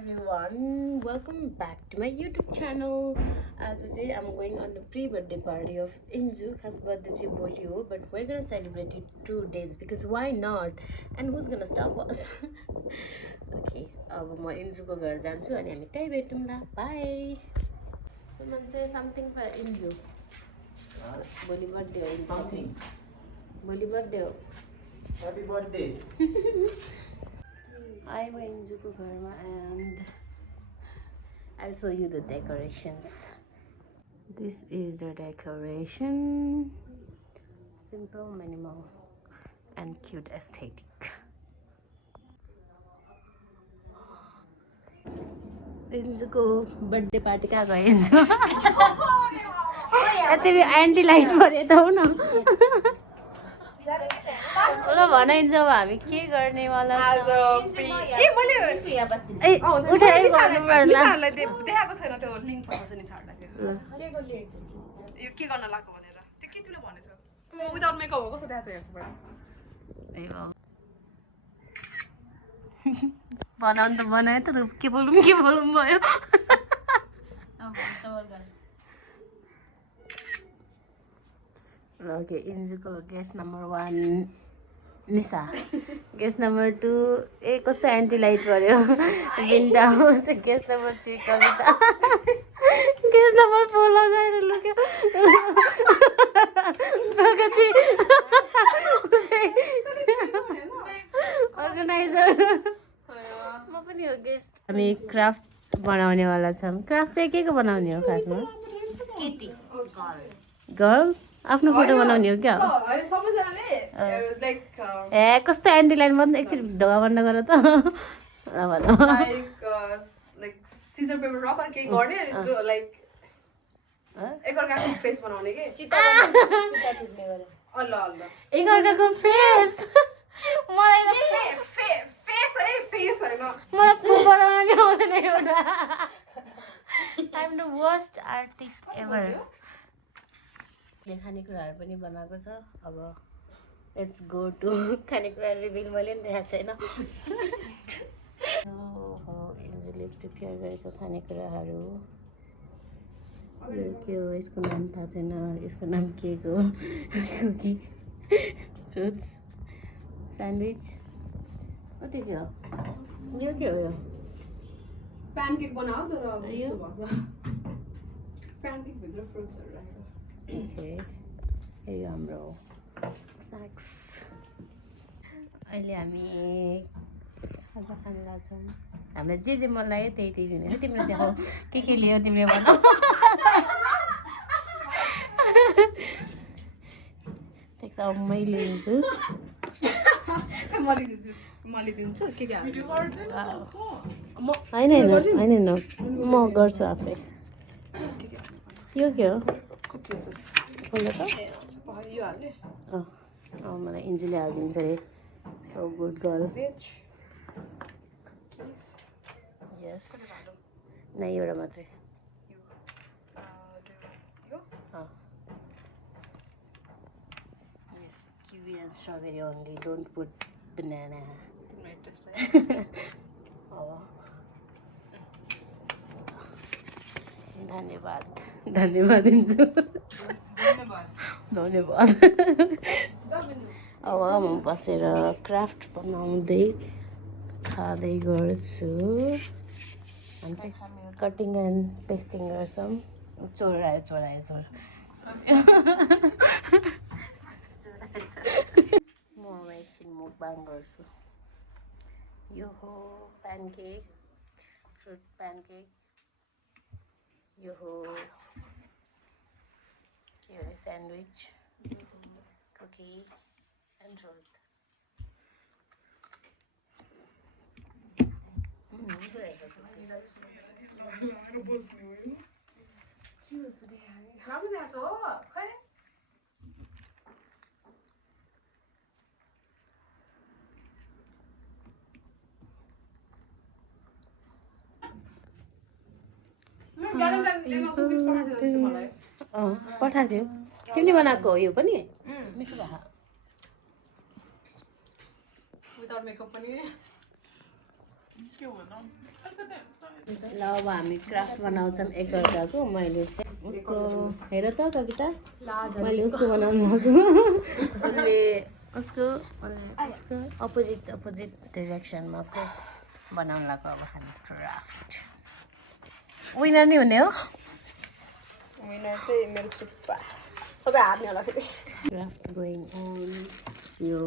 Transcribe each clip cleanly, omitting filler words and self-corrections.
everyone, welcome back to my YouTube channel. As I say, I'm going on the pre-birthday party of Inju. Has birthday चाहिँ भोलि हो, but we're gonna celebrate it 2 days because why not? And who's gonna stop us? Okay, अब म इन्जुको घर जान्छु अनि हामी त्यही भेटौँला. Bye. Someone say something for Inju. भोलि बर्थडे हो. Something. भोलि बर्थडे हो. Happy birthday. I'm Injuko Garma and I'll show you the decorations. This is the decoration. Simple, minimal, and cute aesthetic. Injuko birthday party ka gayo. Ito yung anti-light for ito na. ल भनाइन्छ अब हामी के गर्नेवाला देखाएको छैन त्यो link पठाउँछ नि छाड्दा यो के गर्न लाग्यो भनेर त्यो के तिमीले भनेछ विदाउट मेकअप हो कस्तो देखाएको छ हेर्छु बनाउनु त बनायो तर के बोलौँ भयो ओके इन्जुको guest number 1 Nisha guest number 2 ए कस्तो एन्टी लाइट गर्यो Binda guest number 3 Kavita guest number 4 लगाएर लुक्यो प्रगति अर्गनाइजर म पनि हो गेस्ट हामी क्राफ्ट बनाउनेवाला छौँ क्राफ्ट चाहिँ के को बनाउने हो खासमा केटी गर्ल आफ्नो फोटो बनाउने हो क्या ए कस्तो एन्टी लाइन बन्द एकचोटि ढोका बन्द गर त सिजर पेपर रबर के गर्ने अनि जो लाइक एकअर्काको फेस बनाउने के एकअर्काको फेस मलाई त फेस हैन मलाई पो बनाउन नि आउँदैन एउटा I am the worst artist ever खानेकुराहरू पनि बनाएको छ अब लेट्स गो टु खानेकुरा रिभिल मैले पनि देखाएको छैन इन्जुले प्रिपेयर गरेको खानेकुराहरू यो के हो यसको नाम थाहा छैन यसको नाम के हो कुकी फ्रुट्स स्यान्डविच कति के हो यो के हो यो प्यानकेक बनाऊ तर यो प्यानकेक भित्र फ्रुट्सहरु राखेर ओके यो हाम्रो स्न्याक्स अहिले हामी खाजा खान लाग्छौँ हामीलाई जे मन लाग्यो त्यही दिने तिमीले देखाऊ के लियो तिमीले भन त्यसो मैले लिन्छु मैले दिन्छु के होइन म गर्छु आफै यो के हो खोल्दा त यो हाल्ने मलाई इन्जुले हालिदिन्छ अरे सो गुड गर्ल यस नै एउटा मात्रै yes kiwi and strawberry only don't put banana धन्यवाद दिन्छु धन्यवाद अब म बसेर क्राफ्ट बनाउँदै खाँदै गर्छु हामी चाहिँ कटिङ एन्ड पेस्टिङ गर्छौँ चोर म एकछिन मुखबाङ गर्छु यो हो प्यानकेक फ्रुट प्यानकेक यो हो के अरे स्यान्डविच कुकी एन्ड रोल पठाएको थियो तिमीले बनाएको हो यो पनि मिठो भयो विदाउट मेकअप पनि ल अब हामी क्राफ्ट बनाउँछौँ एकअर्काको मैले चाहिँ उसको हेर त कविता मैले उसको बनाउनु भएको उसले उसको अपोजिट डिरेक्सनमा चाहिँ बनाउनु लाग्यो अब हामी क्राफ्ट विनर नै हुने हो विनर चाहिँ मेरो चुप्पा सबै हार्ने होला फेरि क्राफ्ट गोइङ अन यो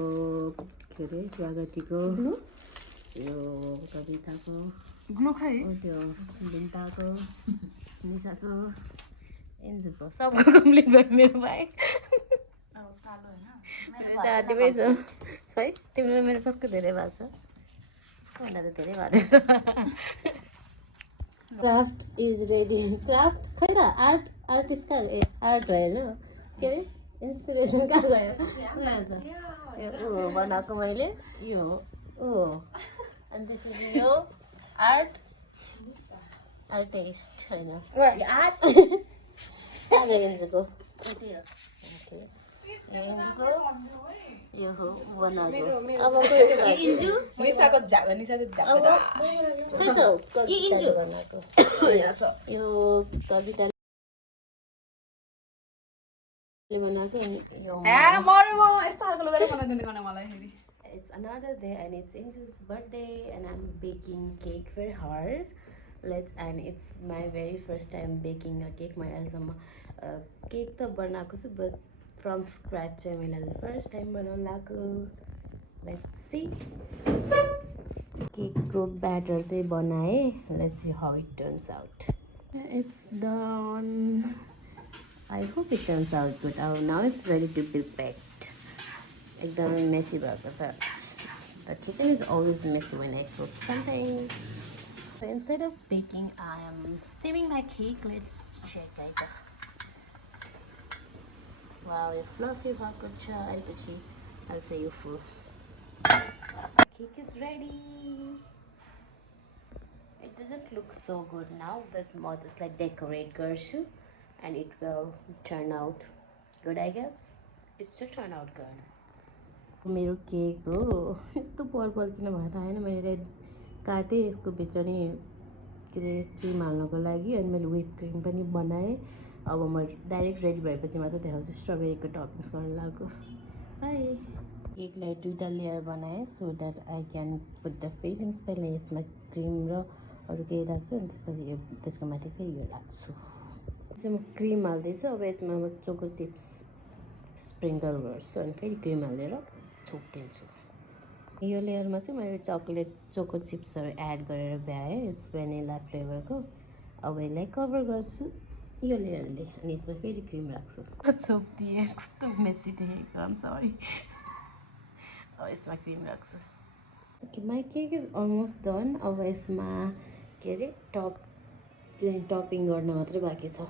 के अरे प्रगतिको यो कविताको ग्लु खै त्यो बिन्ताको निसाको इन्जुको सबको कम्प्लिट भयो मेरो भाइ तिमी छ है तिमीले मेरो कसको धेरै भएको छ उसको भन्दा त धेरै भएको क्राफ्ट इज रेडी क्राफ्ट खै त आर्टिस्ट कहाँ आर्ट होइन के अरे इन्सपिरेसन कहाँ गयो यो बनाएको मैले यो हो अनि त्यसपछि यो आर्टिस्ट होइन आर्ट कहाँ गयो इन्जुको यो हो बनाएको अब निसाको अब खै त बनाएको यो कविताले बनाएको यो यस्तो खालको लुगा बनाइदिनु गर्न मलाई फेरि It's another day and it's Inju's birthday and I'm baking cake for her. And it's my very first time baking a cake. My cake to banako chu but from scratch I first time banalako. Let's see. Cake ko batter chai banaye. Let's see how it turns out. It's done. I hope it turns out good. Oh, now it's ready to be baked. एकदम messy भएको छ The kitchen is always messy when I cook something. So instead of baking, I am steaming my cake. Let's check it. Wow, it's fluffy भएको छ अहिले I'll say you full. Cake is ready. It doesn't look so good now, but more just like decorate garchu and it will turn out good, I guess. It should turn out good. मेरो cake हो यस्तो purple किन भयो थाहा छैन मैले red काटेँ यसको भित्र नि के अरे क्रिम हाल्नको लागि अनि मैले व्हिप क्रिम पनि बनाएँ अब म डाइरेक्ट रेडी भएपछि मात्र देखाउँछु स्ट्रबेरीको टपिङ्स गर्न लाग्यो हाई केकलाई दुईटा लेयर बनाएँ so that I can put the feelings पहिला यसमा क्रिम र अरू केही राख्छु अनि त्यसपछि यो त्यसको माथि फेरि यो राख्छु त्यसमा म क्रिम हाल्दैछु अब यसमा म चोको चिप्स स्प्रिङ्कल गर्छु अनि फेरि क्रिम हालेर छोपिदिन्छु यो लेयरमा चाहिँ मैले चकलेट चोको चिप्सहरू एड गरेर भ्याएँ इट्स भेनिला फ्लेभरको अब यसलाई कभर गर्छु यो लेयरले अनि यसमा फेरि क्रिम राख्छु छोपिदिएँ कस्तो मेसी देखेको आम सरी अब यसमा क्रिम राख्छु okay my cake is almost done अब यसमा के अरे टपिङ गर्न मात्रै बाँकी छ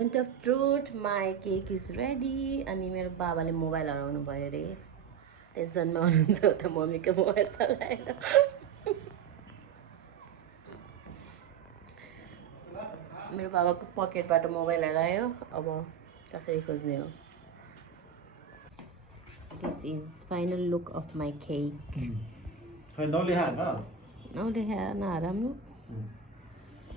अन्त fruit my cake is ready अनि मेरो बाबाले मोबाइल हराउनु भयो अरे टेन्सनमा हुनुहुन्छ त मम्मीको मोबाइल चलाएर मेरो बाबाको पकेटबाट मोबाइल हरायो अब कसरी खोज्ने हो this is final look of my cake नहराउनु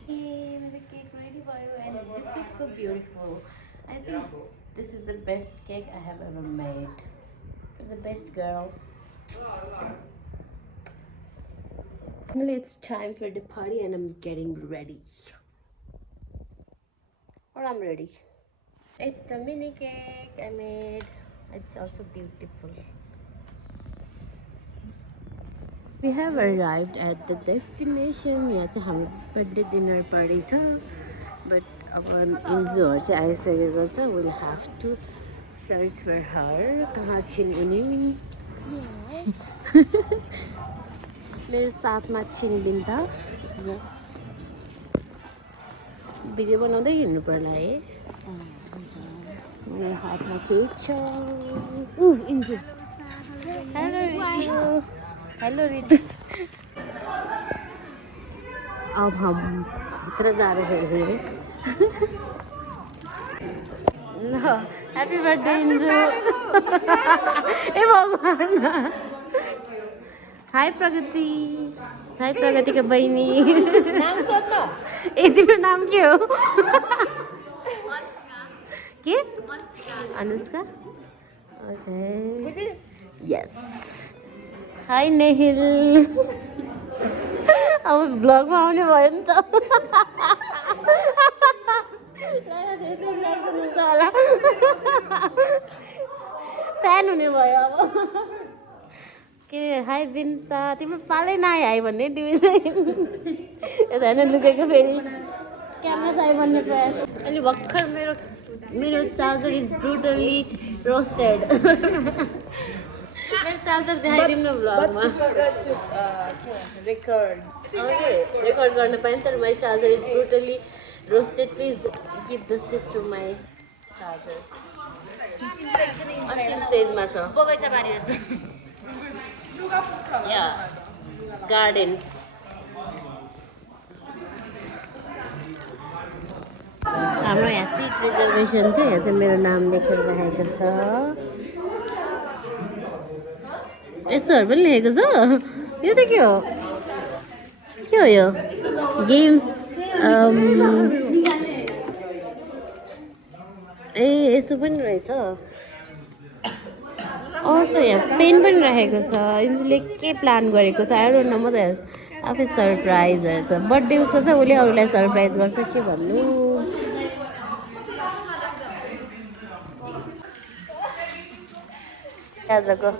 मेरो केक रेडी भयो and this looks so beautiful I think this is the best cake I have ever made the best girl. Finally, it's time for the party and I'm getting ready. Or I'm ready. It's the mini cake I made. It's also beautiful. We have arrived at the destination. Yeah, it's a birthday dinner party. But our Inzu we'll have to search for her. कहाँ छिन् उनी? मेरो साथमा छिन् बिन्ता. Yes. Video बनाउँदै हिँड्नु पर्ला है. मेरो हातमा केक छ. इन्जु. हेलो रितु. हेलो रितु. अब हम भित्र जा रहे हैं. Happy birthday, Inju. Hey, Bhagwan. Hi, Pragati. High प्रगतिको बहिनी ए तिम्रो नाम के हो के अनुष्का ओके यस हाई नेहिल अब भ्लगमा आउने भयो नि त फ्यान हुने भयो अब के हाई बिन्ता तिम्रो पालै नआयो हाई भन्ने तिमी चाहिँ यता होइन लुकेको फेरि क्यामेरा चाहिँ भन्ने प्रयास अहिले भर्खर मेरो चार्जर इज ब्रुटल्ली रोस्टेड मेरो चार्जर देखाइदिउँ न भ्लगमा रेकर्ड गर्न पाएँ तर my charger is brutally roasted please give justice to my charger अन्तिम स्टेजमा छ बगैँचा बारी जस्तो या गार्डन हाम्रो यहाँ सिट रिजर्भेसन थियो यहाँ चाहिँ मेरो नाम लेखेर राखेको छ यस्तोहरू पनि लेखेको छ यो चाहिँ के हो यो गेम्स ए यस्तो पनि रहेछ अरू यहाँ पेन पनि राखेको छ यिनीहरूले के प्लान गरेको छ आई डोन्ट नो म त आफै सरप्राइज भएछ बर्थडे उसको छ उसले अरूलाई सरप्राइज गर्छ के भन्नु आजको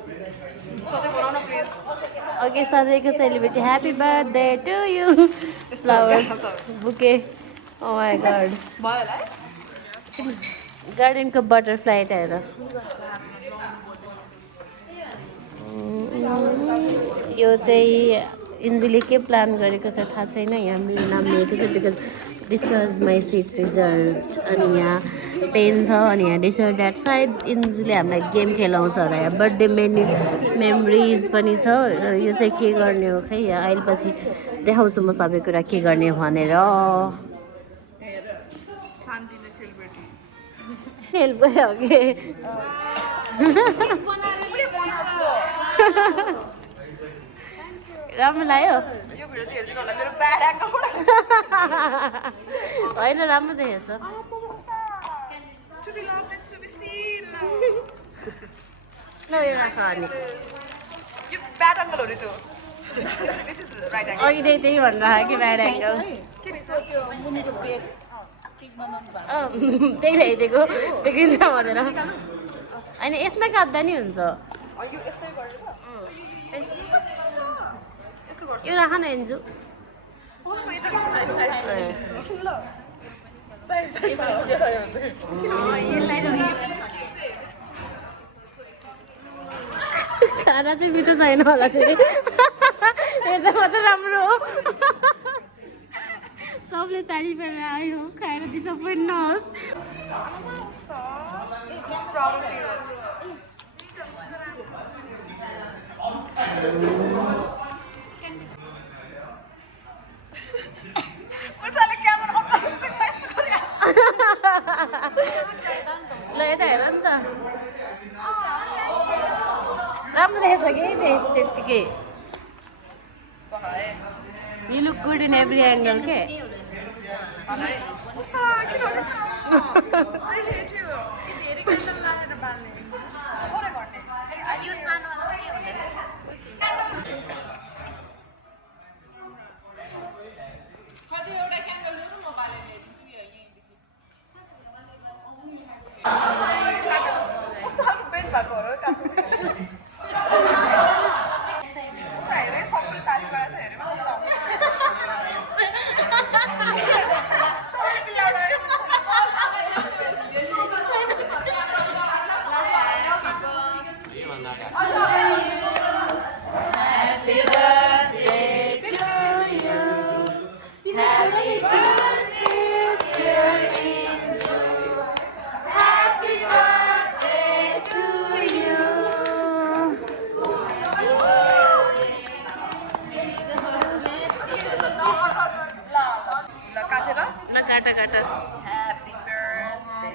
ओके सधैँको celebrity happy birthday to you flowers bouquet oh my God गार्डनको बटरफ्लाई हेर यो चाहिँ इन्जुले के प्लान गरेको छ थाहा छैन यहाँ मेरो नाम लिएको छ because this was my sit result अनि यहाँ पेन छ अनि यहाँ डेसर्ट द्याट सायद इन्जुले हामीलाई गेम खेलाउँछ होला यहाँ बर्थडे मेमोरिज पनि छ यो चाहिँ के गर्ने हो खै यहाँ आइलेपछि देखाउँछु म सबै कुरा के गर्ने भनेर हेल्प भयो कि राम्रो लाग्यो होइन राम्रो देखेछ ल यो राख अनि अघि त्यही भनेर कि ब्याड एङ्गल त्यही ल्याइदिएको देखिन्छ भनेर होइन यसमै काट्दा नि हुन्छ यो राख न एन्जु खाना चाहिँ मिठो छैन होला फेरि हेर्दा मात्रै राम्रो हो सबले तारिफ गरेर आयो खाएर डिसपोइन्ट नहोस् ल यता हेर नि त राम्रो देखेछ कि त्यत्तिकै you look good in every angle के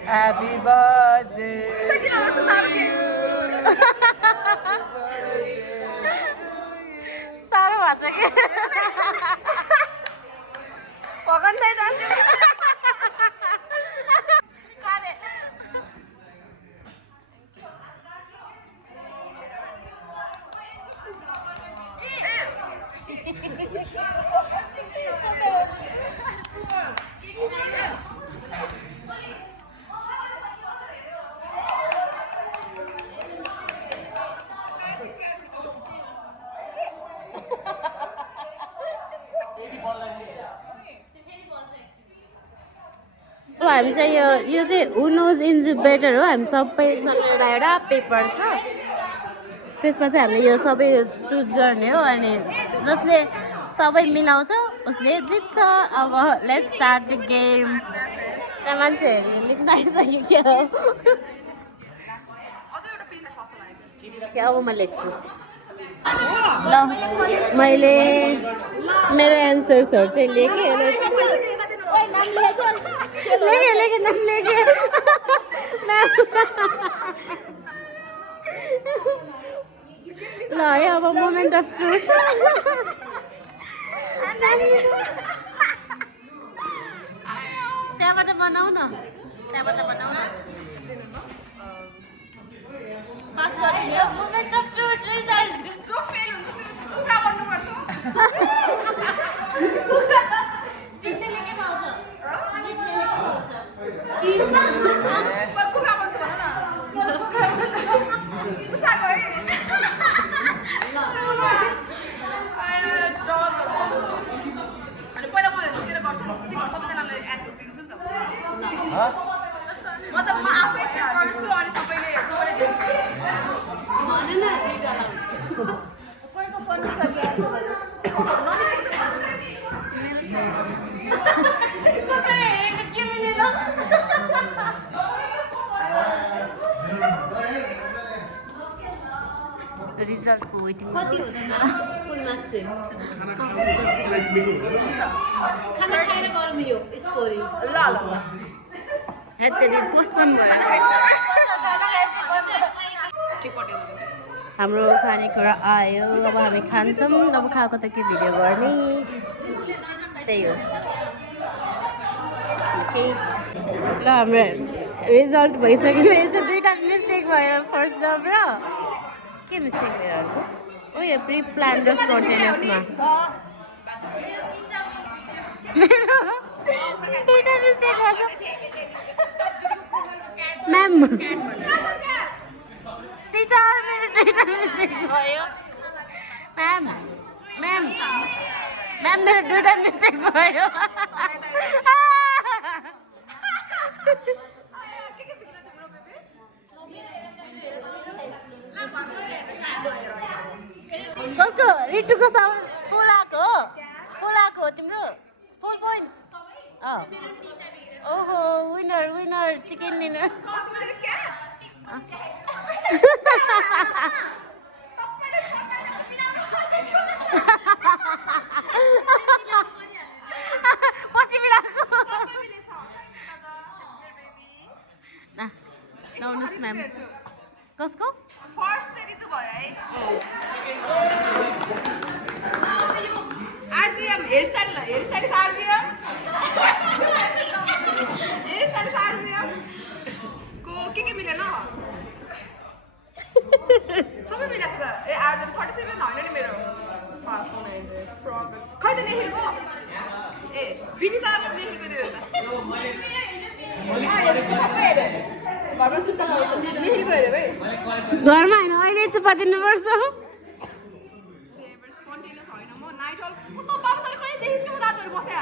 Happy birthday to you. साह्रो भएको छ कि अब हामी चाहिँ यो चाहिँ हु नोज इन्जु बेटर हो हामी सबैसँग एउटा पेपर छ त्यसमा चाहिँ हामीले यो सबै चुज गर्ने हो अनि जसले सबै मिलाउँछ उसले जित्छ अब लेट्स स्टार्ट द गेम त्यहाँ मान्छेहरूले लेख्न आइसक्यो क्या अब म लेख्छु ल मैले मेरो एन्सर्सहरू चाहिँ लेखेँ ल है अब मोमेन्ट अफ ट्रुथ त्यहाँबाट बनाऊ न पास गरिदियो मोमेन्ट अफ ट्रुथ रिजल्ट जो फेल हुन्छ त्यो कुखुरा बन्नुपर्छ जित्नेले के पाउँछ पर कुखुरा बन्छ भन न कुसाको है अनि पहिला म हेरेर गर्छु तिमीहरू सबैजनालाई एन्सर दिन्छु नि त म आफै चेक गर्छु अनि सबैले दिन्छु कोहीको फोन छ रिजल्टको वेटिङ कति हो त फुल मार्क्स चाहिँ खाना खाएर गरौँ यो स्कोरिङ ल हेत्तेरी पोस्टपोन भयो हाम्रो खानेकुरा आयो अब हामी खान्छौँ अब खाएको त के भिडियो गर्ने त्यही हो ल हाम्रो रिजल्ट भइसक्यो यो चाहिँ दुईवटा मिस्टेक भयो फर्स्ट जब र के मिस्टेक भयो अर्को ओ यो प्रि प्लान र स्पोन्टेनियसमा मेरो दुईवटा मिस्टेक भयो म्याम टिचर मेरो दुईवटा मिस्टेक भयो म्याम मेरो दुईवटा मिस्टेक भयो कस्तो रिटुको फुल आएको हो तिम्रो फुल पोइन्ट्स ओहो विनर चिकन डिनर पछि मिलाएको लाउनुहोस् म्याम कसको फर्स्ट चाहिँ ऋतु भयो है आरजिएम हेयरस्टाइल आरजिएम को के मिलेन सबै मिलेको छ त ए आरजिएम 37 होइन नि मेरो खै त लेखेको ए विनिताले लेखेको थियो घरमा चुप्पा लाउँछ लेखेको हेऱ्यो भाइ घरमा होइन अहिले चुप्पा दिनुपर्छ स्पोन्टेनियस होइन म नाइट अल कस्तो बाबु तले कहिले देखिस् कि म रातहरु बस्या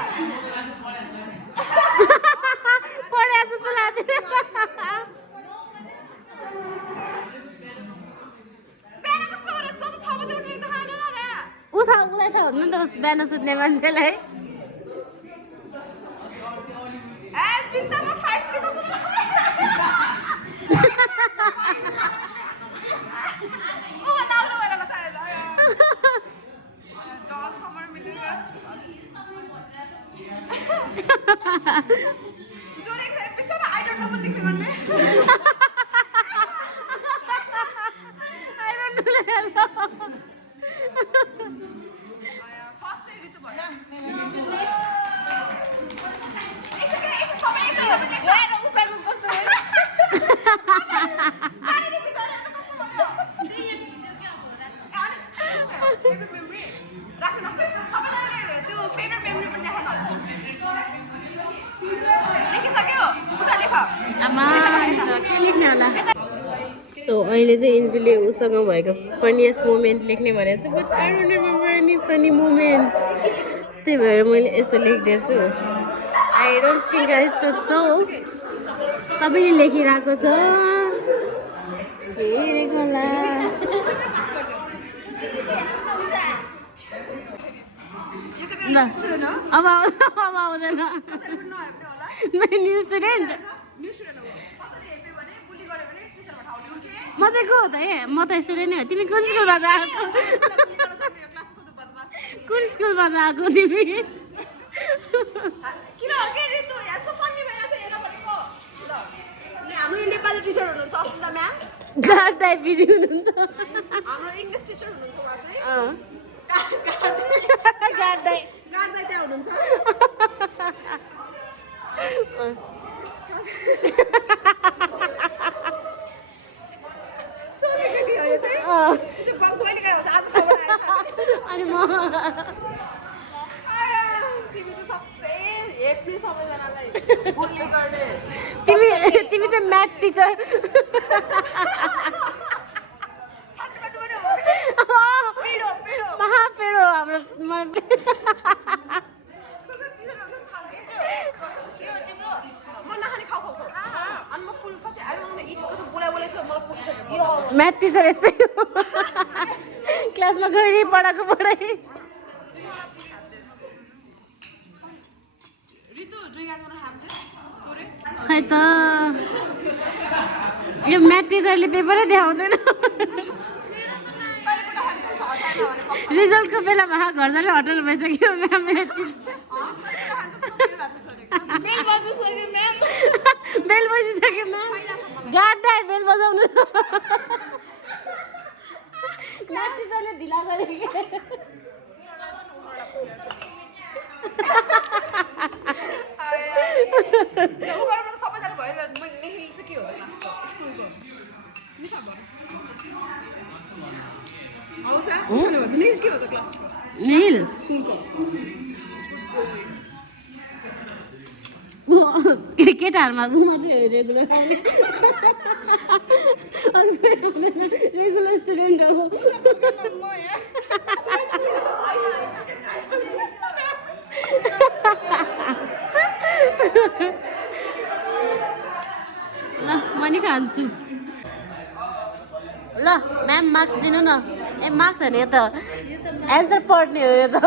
पढ्या जस्तो लाग्छ बिहान कस्तो गरेर सधैँ 6 बजे उठ्ने त खाएन र उसलाई त हुनु नि त बिहान सुत्ने मान्छेलाई ए बिन्दामा 5 रे कस्तो ओ बताउ न मलाई बसाए डग समर मिलेर जोरे के पिक्चर आई डोन्ट नो लेख्ने भन्ने आई डोन्ट नो फर्स्ट चाहिँ ऋतु भयो के लेख्ने होला सो अहिले चाहिँ इन्जुले उसँग भएको फनिएस्ट मोमेन्ट लेख्ने भनेको चाहिँ but I don't remember any funny moment त्यही भएर मैले यस्तो लेखिदिएछु I don't think I should so सबैले लेखिरहेको छ के लेखेको होला ल अब आउँदैन न्यु स्टुडेन्ट म चाहिँ को हो त ए म त स्टुडेन्ट हो तिमी कुन स्कुलबाट आएको कुन स्कुलबाट आएको तिमी हाम्रो नेपाली टिचर हुनुहुन्छ अस्मिता म्याम गाड्दै बिजी हुनुहुन्छ हाम्रो इङ्ग्लिस टिचर हुनुहुन्छ उहाँ चाहिँ गाड्दै गाड्दै त्यहाँ हुनुहुन्छ सोचेको के हो यो चाहिँ कहिले गयो आज खबर आयो अनि म तिमी चाहिँ सबसे हेप्ने सबैजनालाई बोल्ने गर्ने तिमी तिमी चाहिँ म्याथ टिचर महापेडो हाम्रो म्याथ टिचर यस्तै हो क्लासमा गएर पढाएको पढाइ खै त यो म्याथ टिचरले पेपरै देखाउँदैन रिजल्टको बेलामा घर जाने हटाउनु भइसक्यो म्याम म्याथ टिचर बेल बजिसक्यो म्याम गाड्दै बेल बजाउनु म्याथ टिचरले ढिला गरे सबैजना भएर नेहिल चाहिँ के हो क्लासको स्कुलको आउँछ नेहिल के हो त क्लासको नेहिल स्कुलको केटाहरूमा मात्रै रेगुलर रेगुलर स्टुडेन्ट हो ल म नि खान्छु ल म्याम मार्क्स दिनु न ए मार्क्स होइन यो त एन्सर पढ्ने हो यो त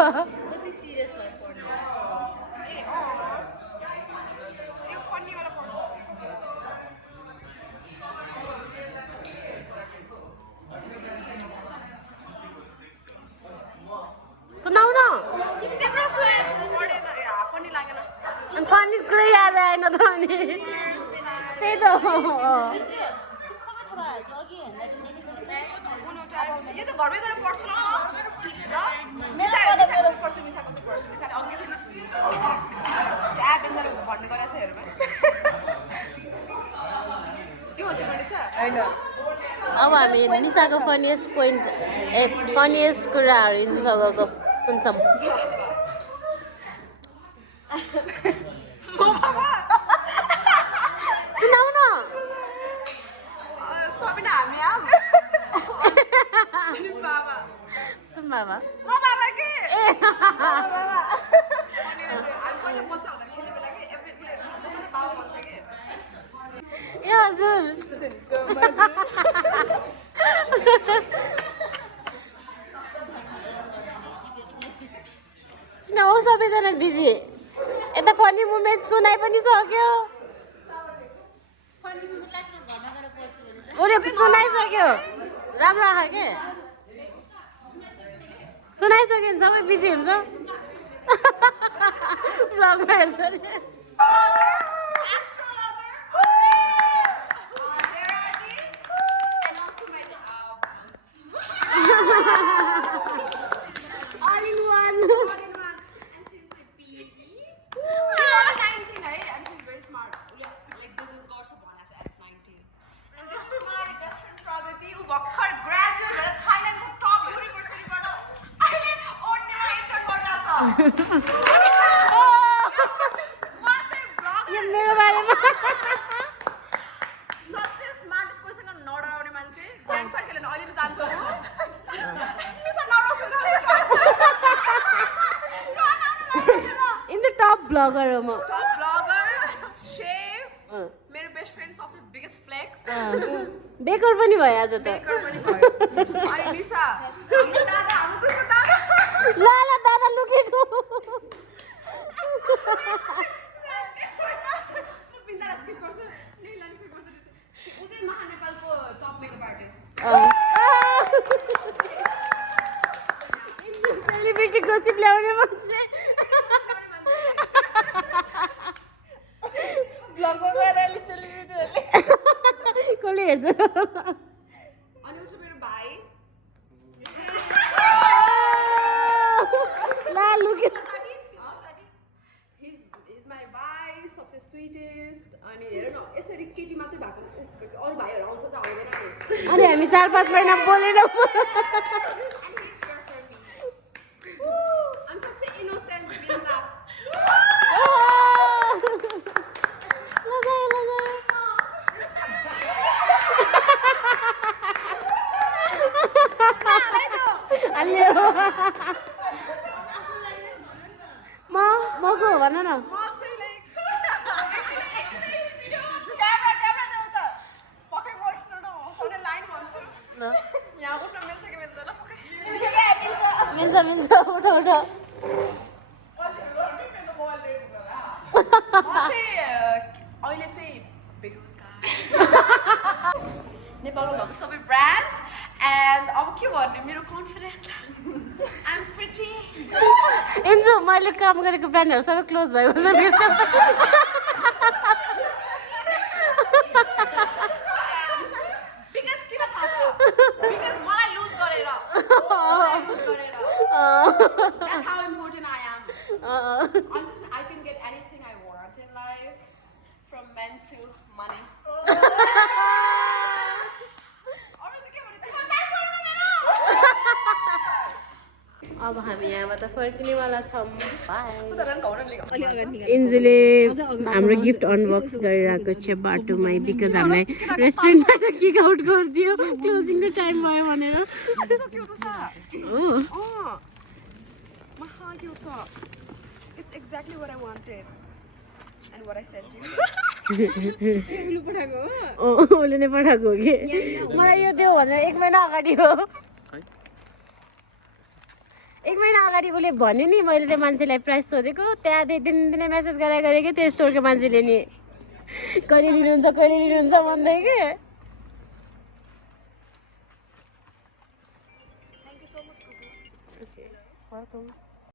सुनाउ न फनी कुरा याद आएन त अनि त्यही त यो त घरमै गएर पढ्छु ल पढ्छु मिसाको चाहिँ पढ्छु मिसाले अघि थिएन एटेन्डर भन्ने गरेछ हेर्नु के हो त्यो रहेछ होइन अब हामी निसाको फनिएस्ट पोइन्ट ए फनिएस्ट कुराहरू इन्जुसँगको सुन्छौँ सुनाउ न सबिना हामी आम बाबा बाबा म बाबा के ए बाबा हामी पहिला बच्चा हुँदा खेल्ने बेला के एभ्री उसले बाबा भन्थ्यो के ए हजुर किन हो सबैजना बिजी यता फनी मुमेन्ट सुनाइ पनि सक्यो उसले सुनाइसक्यो राम्रो आएको के सुनाइसक्यो भने सबै बिजी हुन्छ ब्लगमा हेर्छ नि all in one ब्लगर हो म टप ब्लगर शेफ मेरो बेस्ट फ्रेन्ड सबसे बिगेस्ट फ्लेक्स बेकर पनि भयो आज त बेकर पनि भयो अनि निसा हाम्रो दादा हाम्रो ग्रुपको दादा ल ल दादा लुकेको पिन्दा स्किप गर्छ नीला स्किप गर्छ उ चाहिँ महानेपालको top makeup artist celebrity gossip ल्याउने मान्छे ब्लगमा गएर अहिले सेलिब्रिटीहरूले कसले हेर्छ अनि उ चाहिँ मेरो भाइ ला लुके He's my भाइ सबसे स्वीटेस्ट अनि हेर न यसरी केटी मात्रै भएको अरू भाइहरू आउँछ त आउँदैन नि अनि हामी 4-5 महिना बोलेनौँ अनि सबसे इनोसेन्ट बिन्दा मको भन न म चाहिँ लाइक क्यामेरा जाऊ त पक्कै भोइस न हँसाउने लाइन भन्छु यहाँ उठ्न मिल्छ कि मिल्दैन पक्कै मिल्छ उठ म चाहिँ अहिले चाहिँ बेरोजगार नेपालमा भएको सबै ब्रान्ड एन्ड अब के भन्ने मेरो कन्फिडेन्ट आइएम प्रिटी इन्जु मैले काम गरेको ब्रान्डहरू सबै क्लोज भयो भनेर बिर्स्यो बिकज किन थाहा छ बिकज मलाई लुज गरेर That's how important I am. Honestly, I can get anything I want in life, from men to money. अब हामी यहाँबाट फर्किनेवाला छौँ बाई अनि इन्जुले हाम्रो गिफ्ट अनबक्स गरिरहेको छ बाटोमै बिकज हामीलाई रेस्टुरेन्टबाट किक आउट गरिदियो क्लोजिङ द टाइम भयो भनेर हो It's exactly what I wanted and what I said to you. उसले नै पठाएको हो कि मलाई यो देऊ भनेर 1 महिना अगाडि हो 1 महिना अगाडि उसले भन्यो नि मैले त्यो मान्छेलाई प्राइस सोधेको त्यहाँदेखि दिनदिनै मेसेज गरेको त्यो स्टोरको मान्छेले नि कहिले लिनुहुन्छ भन्दै कि Thank you so much, Kuku. Welcome